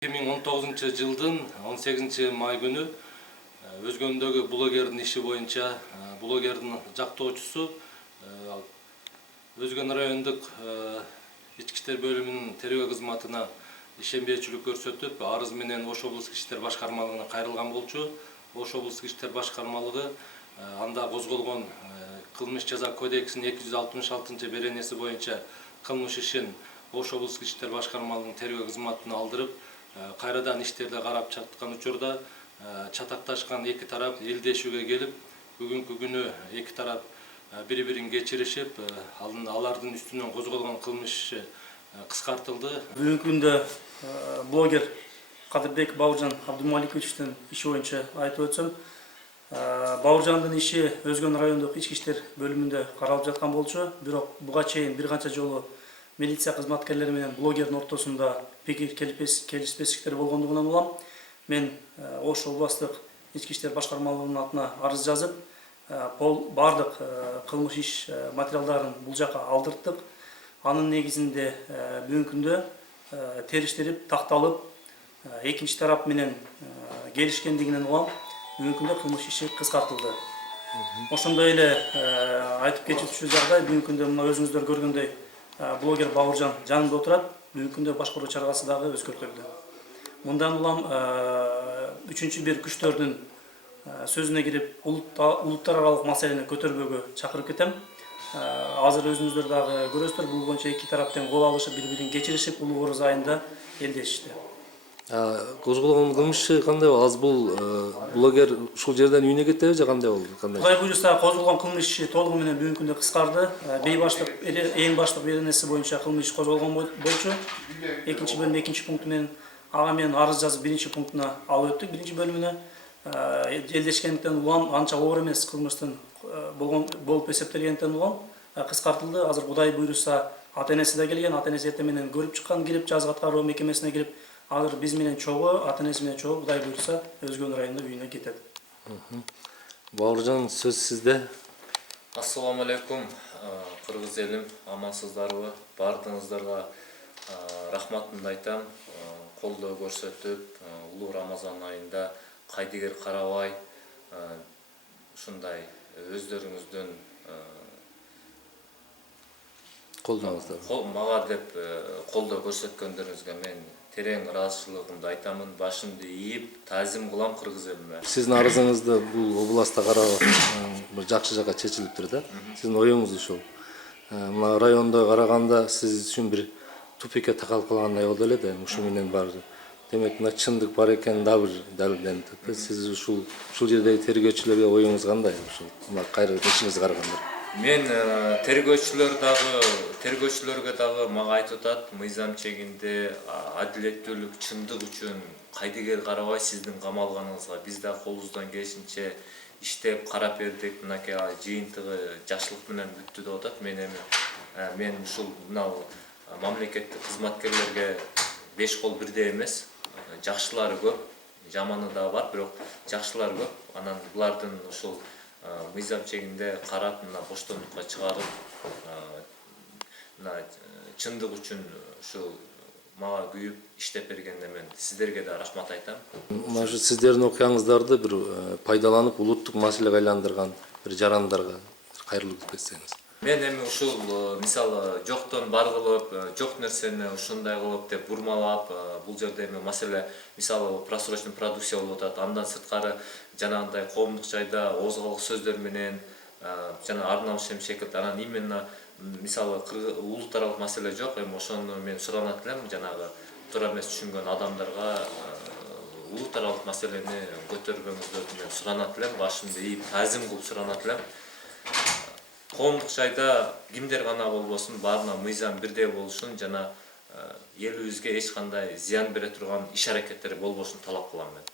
2019 жылдын 18 май күнү Өзгөндөгү блогердин иши боюнча блогердин жактоочусу Өзгөн райондук ички иштер бөлүмүнүн тергөө кызматына ишенбейчилик көрсөтүп, арыз менен Ош облустук иштер башкармалыгына кайрылган болчу. Ош облустук иштер башкармалыгы анда козголгон кылмыш жаза кодексинин 266 беренеси боюнча кылмыш ишин Ош облустук иштер башкармалыгынын тергөө кызматына алдырып, кайрадан иштерди карап чыккан учурда чатакташкан эки тарап элдешүүгө келип, бүгүнкү күнү эки тарап бири-бирин кечиришип, алардын үстүнөн козголгон кылмыш иши кыскартылды. Бүгүнкү күндө блогер Кадырбек Бауыржан Абдумаликовичтин иши боюнча айтып өтсөм, Бауыржандын иши Өзгөн райондук ички иштер бөлүмүндө каралып жаткан болчу, бирок буга чейин бир канча жолу милиция кызматкерлери менен блогердин ортосунда пикир келишпестиктер болгондугунан улам мен Ош областык ички иштер башкармалыгынын атына арыз жазып, бардык кылмыш иш материалдарын бул жака алдырттык. Анын негизинде бүгүнкү күндө териштирип, такталып, экинчи тарап менен келишкендигинен улам бүгүнкү күндө кылмыш иши кыскартылды. Ошондой эле айтып кетүүчү жагдай, бүгүнкү күндө мына өзүңүздөр көргөндөй блогер Бауыржан жанымда отурат, бүгүнкү күндө башкаруу чарасы дагы өзгөртүлдү. Мындан улам үчүнчү бир күчтөрдүн сөзүнө кирип, улуттар аралык маселени көтөрбөөгө чакырып кетем. Азыр өзүңүздөр дагы көрөсүздөр, бул боюнча эки тараптын кол алышып, бири-бирин кечиришип, улуу Ороз айында элдешишти. Козголгон кылмыш кандай болду? Азыр бул блогер ушул жерден үйүнө кетеби же кандай болду? Кудай буюрса, козголгон кылмыш иши толугу менен бүгүнкү күндө кыскарды. Эң баштык беренеси боюнча кылмыш иш козголгон болчу. Экинчи бөлүм экинчи пункту менен ага менен арыз жазып биринчи пунктуна алып өттүк, биринчи бөлүмүнө. Элдешкендиктен улам анча оор эмес кылмыштын болуп эсептелгендиктен улам кыскартылды. Азыр Кудай буйруса ата-энеси да келген, ата-энеси эртең менен көрүп чыккан, кирип жазгы аткаруу мекемесине кирип, азыр биз менен чогуу, ата-энеси менен чогуу Кудай буйруса Өзгөн районунда үйүнө кетет. Бауыржан, сөз сизде. Ассаламу алейкум, кыргыз элим, амансыздарбы? Бардыгыңыздарга рахматымды айтам. Колдоо көрсөтүп, улуу Рамазан айында кайдыгер карабай, ушундай өздөрүңүздүн мага деп колдоо көрсөткөндөрүңүзгө мен терең ыраазычылыгымды айтамын. Башымды ийип, таазим кылам кыргыз элиме. Сиздин арызыңызды бул областта карап бир жакшы жака чечилиптир да. Сиздин оюңуз ушул. Мына райондо караганда сиз үчүн бир тупикке такалып калгандай болду эле да. Ушул менен баары. Демек, мына чындык бар экени да бир далилденип. Сиз ушул жердеги тергөөчүлөргө оюңуз кандай? Ушул мына кайры ишиңизге караганда. Мен тергөөчүлөргө дагы мага айтып атат, мыйзам чегинде адилеттүүлүк, чындык үчүн кайдыгер карабай сиздин камалганыңызга биз да колубуздан келишинче иштеп карап бердик. Мынакей жыйынтыгы жакшылык менен бүттү деп атат. Мен ушул мына мамлекеттик кызматкерлерге 5 кол бирдей эмес. Жакшылары көп, жаманы да бар, бирок жакшылар көп. Анан булардын ушул мыйзам чегинде карап, мына боштондукка чыгарып, мына чындык үчүн ушул мага күйүп иштеп бергенде мен сиздерге да рахмат айтам. Мына ушу сиздердин окуяңыздарды бир пайдаланып, улуттук маселеге айландырган бир жарандарга кайрылып кетсеңиз. Мен эми ушул мисалы жоктон бар кылып, жок нерсени ушундай кылып деп бурмалап, бул жерде эми маселе мисалы просрочный продукция болуп атат. Андан сырткары жанагындай коомдук жайда оозгалык сөздөр менен жана арналыш секилди, анан именно мисалы улут аралык маселе жок. Эми ошону мен суранат элем, жанагы туура эмес түшүнгөн адамдарга улут аралык маселени көтөргөнүздөрдү мен суранат элем, башымды ийип таазим кылып суранат элем. Коомдук жайда кимдер гана болбосун, баарына мыйзам бирдей болушун жана элибизге эч кандай зыян бере турган иш аракеттер болбошун талап кылам мен.